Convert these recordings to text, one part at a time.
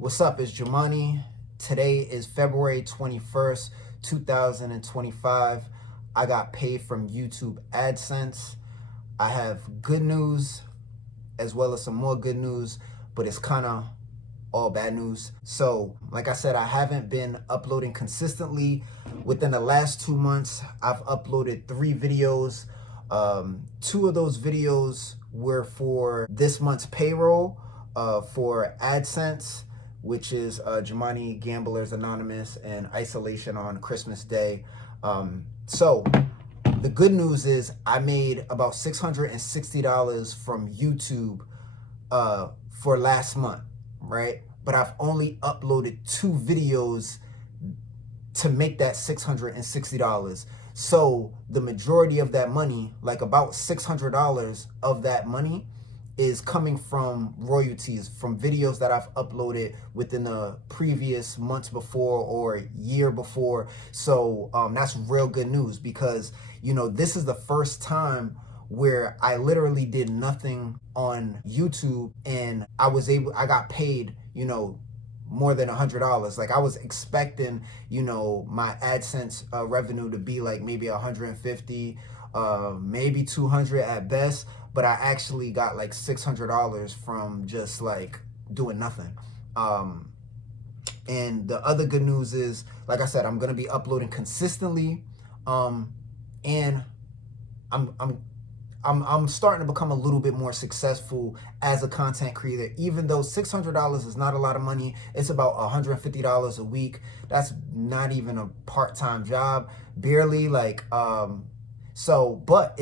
What's up? It's Jumanne. Today is February 21st, 2025. I got paid from YouTube AdSense. I have good news as well as some more good news, but it's kind of all bad news. So, like I said, I haven't been uploading consistently. Within the last 2 months, I've uploaded 3 videos. 2 of those videos were for this month's payroll for AdSense, which is Jumanne, Gamblers Anonymous, and Isolation on Christmas Day. So the good news is I made about $660 from YouTube for last month, right? But I've only uploaded 2 videos to make that $660. So the majority of that money, like about $600 of that money, is coming from royalties from videos that I've uploaded within the previous months before or year before. So that's real good news, because this is the first time where I literally did nothing on YouTube and I got paid more than $100. Like, I was expecting my AdSense revenue to be like maybe 150, maybe 200 at best, but I actually got like $600 from just like doing nothing. And the other good news is, like I said, I'm gonna be uploading consistently, and I'm starting to become a little bit more successful as a content creator. Even though $600 is not a lot of money, it's about $150 a week. That's not even a part-time job, barely. Like, but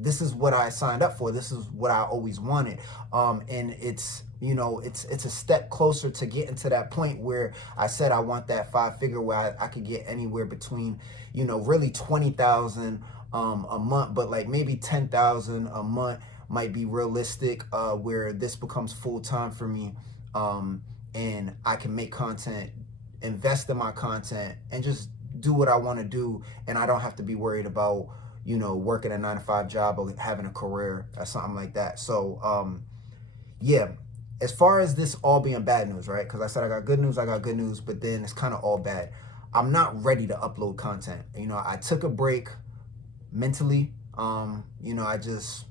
this is what I signed up for. This is what I always wanted. And it's a step closer to getting to that point where I said I want that 5-figure where I could get anywhere between, really 20,000 a month, but like maybe 10,000 a month might be realistic, where this becomes full-time for me. And I can make content, invest in my content, and just do what I want to do. And I don't have to be worried about working a 9-to-5 job or having a career or something like that. So, yeah, as far as this all being bad news, right? Because I said I got good news, but then it's kind of all bad. I'm not ready to upload content. I took a break mentally. I just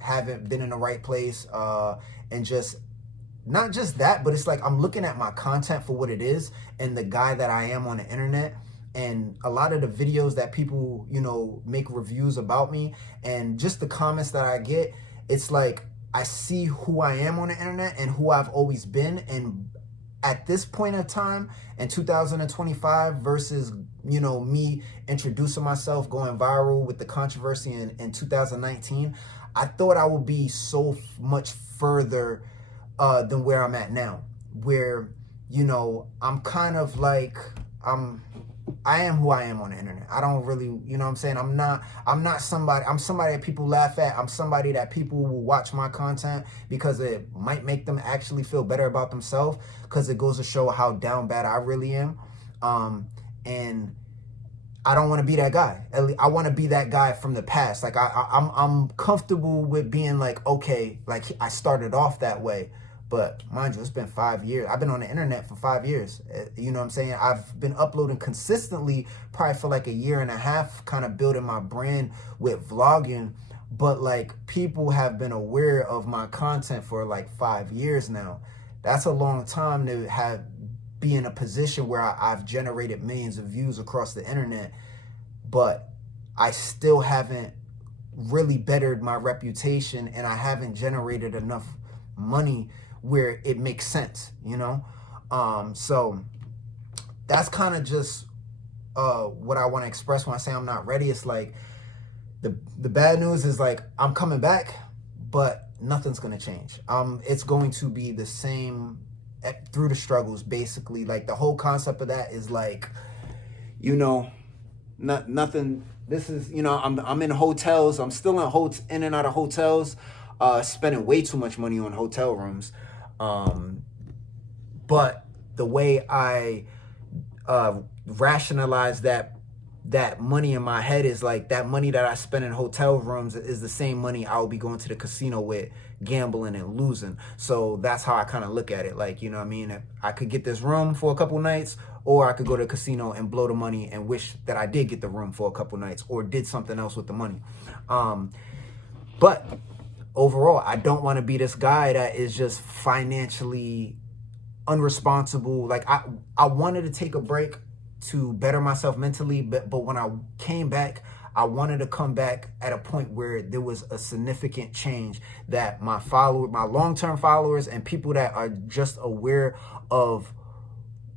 haven't been in the right place. And just, not just that, but it's like I'm looking at my content for what it is and the guy that I am on the internet. And a lot of the videos that people, make reviews about me, and just the comments that I get, it's like I see who I am on the internet and who I've always been. And at this point in time in 2025 versus, me introducing myself, going viral with the controversy in 2019, I thought I would be so much further than where I'm at now, where, I'm kind of like, I am who I am on the internet. I don't really, I'm saying? I'm not somebody, I'm somebody that people laugh at. I'm somebody that people will watch my content because it might make them actually feel better about themselves, because it goes to show how down bad I really am. And I don't want to be that guy. I want to be that guy from the past. Like, I'm comfortable with being like, okay, like I started off that way. But mind you, it's been 5 years. I've been on the internet for 5 years. You know what I'm saying? I've been uploading consistently probably for like a year and a half, kind of building my brand with vlogging. But like, people have been aware of my content for like 5 years now. That's a long time to be in a position where I've generated millions of views across the internet. But I still haven't really bettered my reputation, and I haven't generated enough money where it makes sense, so that's kind of just what I want to express when I say I'm not ready. It's like the bad news is like I'm coming back, but nothing's gonna change. It's going to be the same through the struggles, basically. Like, the whole concept of that is like, nothing. This is, I'm in hotels. I'm still in and out of hotels, spending way too much money on hotel rooms. But the way I rationalize that that money in my head is like that money that I spend in hotel rooms is the same money I will be going to the casino with, gambling and losing. So that's how I kind of look at it. Like, you know what I mean? I could get this room for a couple nights, or I could go to the casino and blow the money and wish that I did get the room for a couple nights or did something else with the money. But overall, I don't want to be this guy that is just financially unresponsible. Like I wanted to take a break to better myself mentally, but when I came back, I wanted to come back at a point where there was a significant change, that my long-term followers and people that are just aware of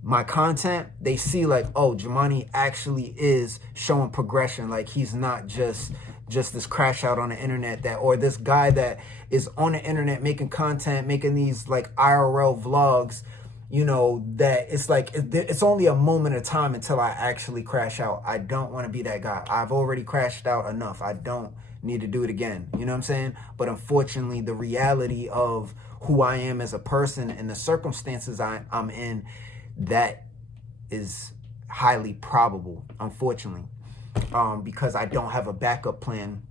my content, they see like, oh, Jumanne actually is showing progression. Like he's not just this crash out on the internet, or this guy that is on the internet making content, making these like IRL vlogs, you know, that it's like, it's only a moment of time until I actually crash out. I don't want to be that guy. I've already crashed out enough. I don't need to do it again. You know what I'm saying? But unfortunately, the reality of who I am as a person and the circumstances I'm in, that is highly probable, unfortunately, because I don't have a backup plan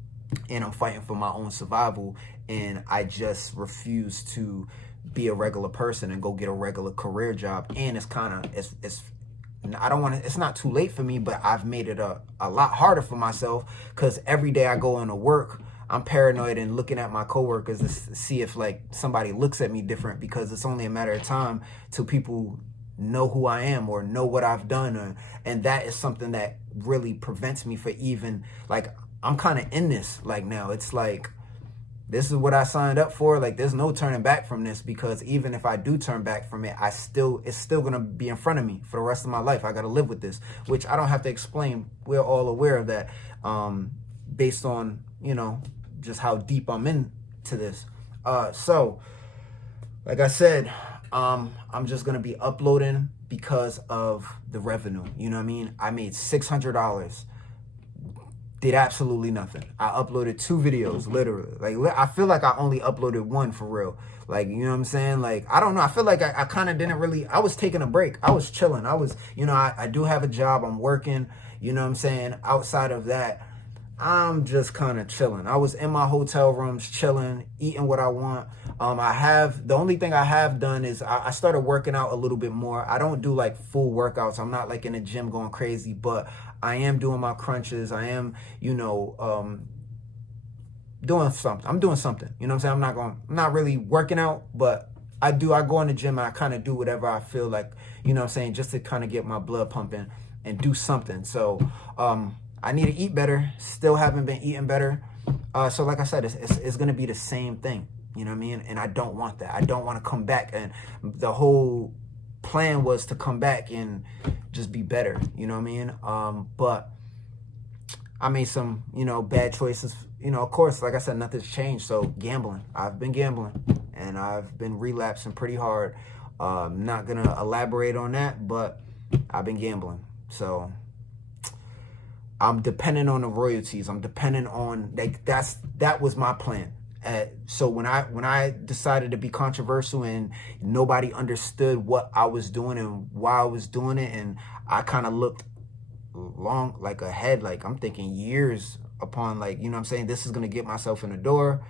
and I'm fighting for my own survival, and I just refuse to be a regular person and go get a regular career job. And it's kind of, I don't want to, it's not too late for me, but I've made it a lot harder for myself, because every day I go into work, I'm paranoid and looking at my coworkers to see if like somebody looks at me different, because it's only a matter of time till people know who I am or know what I've done. And that is something that really prevents me for even, like, I'm kind of in this, like, now it's like, this is what I signed up for. Like, there's no turning back from this, because even if I do turn back from it, it's still going to be in front of me for the rest of my life. I got to live with this, which I don't have to explain. We're all aware of that, based on, you know, just how deep I'm into this. So like I said, I'm just going to be uploading because of the revenue. You know what I mean? I made $600. Did absolutely nothing. I uploaded 2 videos, literally. Like, I feel like I only uploaded 1 for real. Like, you know what I'm saying? Like, I don't know. I feel like I kind of didn't really, I was taking a break. I was chilling. I was, you know, I do have a job. I'm working, you know what I'm saying? Outside of that, I'm just kind of chilling. I was in my hotel rooms chilling, eating what I want. The only thing I have done is I started working out a little bit more. I don't do like full workouts. I'm not like in the gym going crazy, but I am doing my crunches. I am, you know, doing something. I'm doing something. You know what I'm saying? I'm not really working out, but I go in the gym and I kind of do whatever I feel like, you know what I'm saying, just to kind of get my blood pumping and do something. So, I need to eat better. Still haven't been eating better. So like I said, it's going to be the same thing. You know what I mean? And I don't want that. I don't want to come back. And the whole plan was to come back and just be better. You know what I mean? But I made some, you know, bad choices. You know, of course, like I said, nothing's changed. So gambling. I've been gambling and I've been relapsing pretty hard. I'm not going to elaborate on that, but I've been gambling. So I'm dependent on the royalties. I'm dependent on, like, that was my plan. So when I decided to be controversial and nobody understood what I was doing and why I was doing it, and I kind of looked long, like ahead, like I'm thinking years upon, like, you know what I'm saying, this is going to get myself in the door.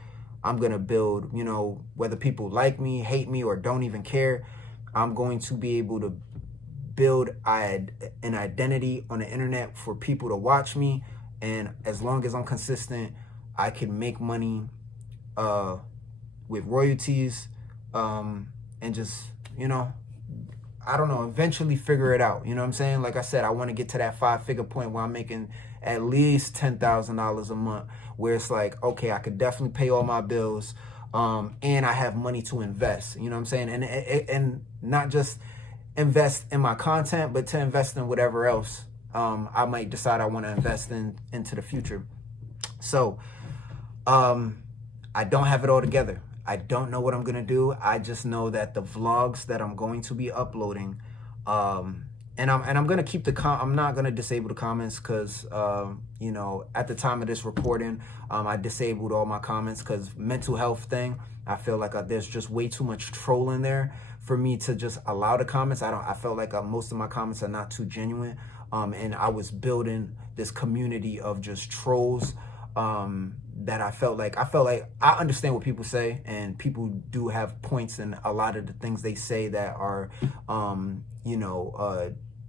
I'm going to build, you know, whether people like me, hate me, or don't even care, I'm going to be able to build an identity on the internet for people to watch me. And as long as I'm consistent, I can make money with royalties, and just, you know, I don't know, eventually figure it out. You know what I'm saying? Like I said, I want to get to that 5-figure point where I'm making at least $10,000 a month, where it's like, okay, I could definitely pay all my bills, and I have money to invest. You know what I'm saying? And not just invest in my content, but to invest in whatever else I might decide I want to invest into the future. So I don't have it all together. I don't know what I'm gonna do. I just know that the vlogs that I'm going to be uploading, and I'm gonna keep I'm not gonna disable the comments, because you know, at the time of this recording, I disabled all my comments because mental health thing. I feel like there's just way too much trolling there for me to just allow the comments. I felt like most of my comments are not too genuine. and I was building this community of just trolls, that I felt like I understand what people say, and people do have points in a lot of the things they say that are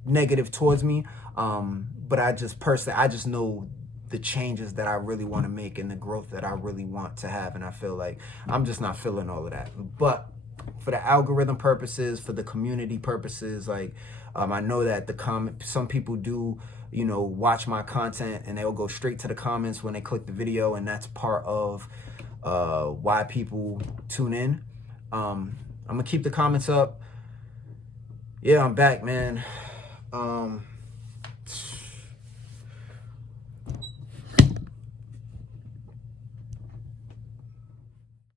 negative towards me, but I just know the changes that I really want to make and the growth that I really want to have, and I feel like I'm just not feeling all of that. But for the algorithm purposes, for the community purposes, like I know that some people do watch my content and they'll go straight to the comments when they click the video, and that's part of why people tune in. I'm gonna keep the comments up. Yeah, I'm back, man.